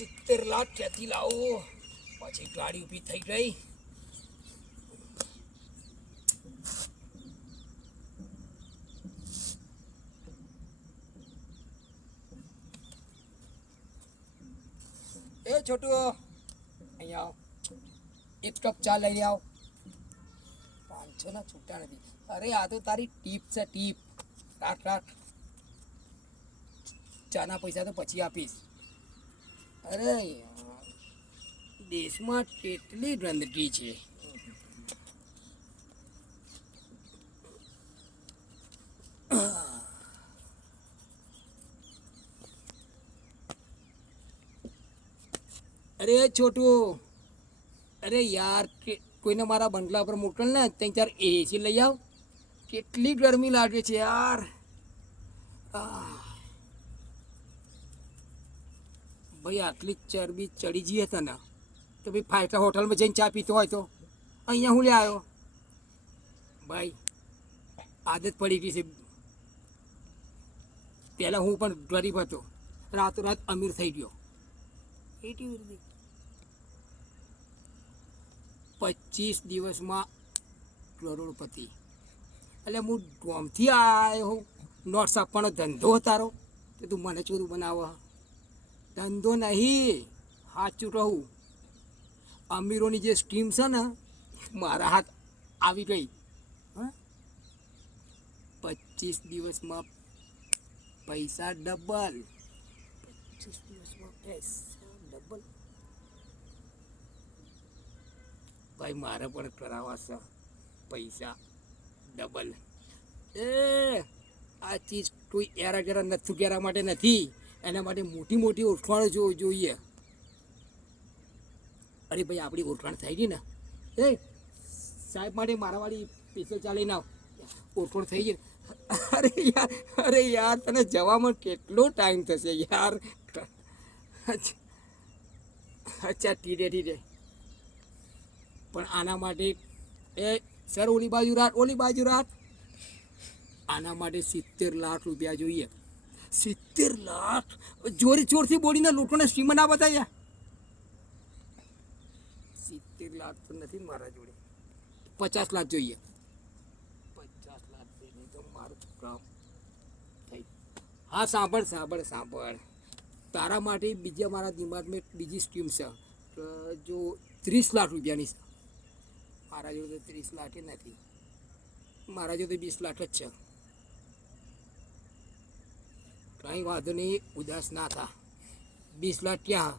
70 લાખ ક્યાંથી લાવો? પછી ગાડી ઊભી થઈ ગઈ. એ છોટું અહીંયા આવ, એક કપ ચા લઈ આવ. 500 ના છૂટા નથી. અરે આ તો તારી ટીપ છે, ટીપ. રાખ રાખ, ચાના પૈસા તો પછી આપીશ. અરે યાર, દેશમાં કેટલી ગંદકી છે. અરે છોટું, અરે યાર કે કોઈને મારા બંગલા પર મોકલ ને, ત્યાં ચાર એસી લઈ આવ. કેટલી ગરમી લાગે છે યાર. ભાઈ આટલી ચરબી ચડી જઈએ તને તો ભાઈ 5 સ્ટાર હોટલમાં જઈને ચા પીતો હોય તો અહીંયા હું લે આવ્યો? ભાઈ આદત પડી ગઈ છે. પહેલાં હું પણ ગરીબ હતો, રાતોરાત અમીર થઈ ગયો. 25 દિવસમાં કરોડપતિ. એટલે હું ગોમથી આવ્યો, નોટ્સ આપવાનો ધંધો તારો, તો તું મને ચોરું બનાવો? ધંધો નહીં, સાચું કહું. અમીરોની જે સ્કીમ છે ને, મારા હાથ આવી ગઈ. 25 દિવસમાં પૈસા ડબલ. 25 દિવસમાં પૈસા ડબલ. ભાઈ મારે પણ કરાવવા છે પૈસા ડબલ. એ આ ચીજ કોઈ એરા ગેરા નથી ગેરા માટે નથી, એના માટે મોટી મોટી ઓળખાણ જોઈએ. અરે ભાઈ આપણી ઓળખાણ થઈ ગઈ ને, એ સાહેબ માટે મારાવાળી સ્પેશિયલ ચાલીને આવ, ઓળખાણ થઈ ગઈ. અરે યાર તને જવામાં કેટલો ટાઈમ થશે યાર. અચ્છા ઠીક છે. પણ આના માટે એ સર ઓલી બાજુ રાખ. આના માટે 70 લાખ રૂપિયા જોઈએ. 70 લાખ જોરથી બોડીને લોકોને શ્રીમંત ના બતાવ્યા. 70 લાખ તો નથી મારા જોડે. 50 લાખ જોઈએ. 50 લાખ નહીં તો મારું કામ થઈ. હા સાંભળ. તારા માટે બીજા મારા દિમાગમાં બીજી સ્કીમ છે. જો 30 લાખ રૂપિયાની છે. મારા જોડે 30 લાખ નથી, મારા જોડે 20 લાખ જ છે. કંઈ વાંધો નહીં, ઉદાસ ના થા. 20 લાખ ક્યાં?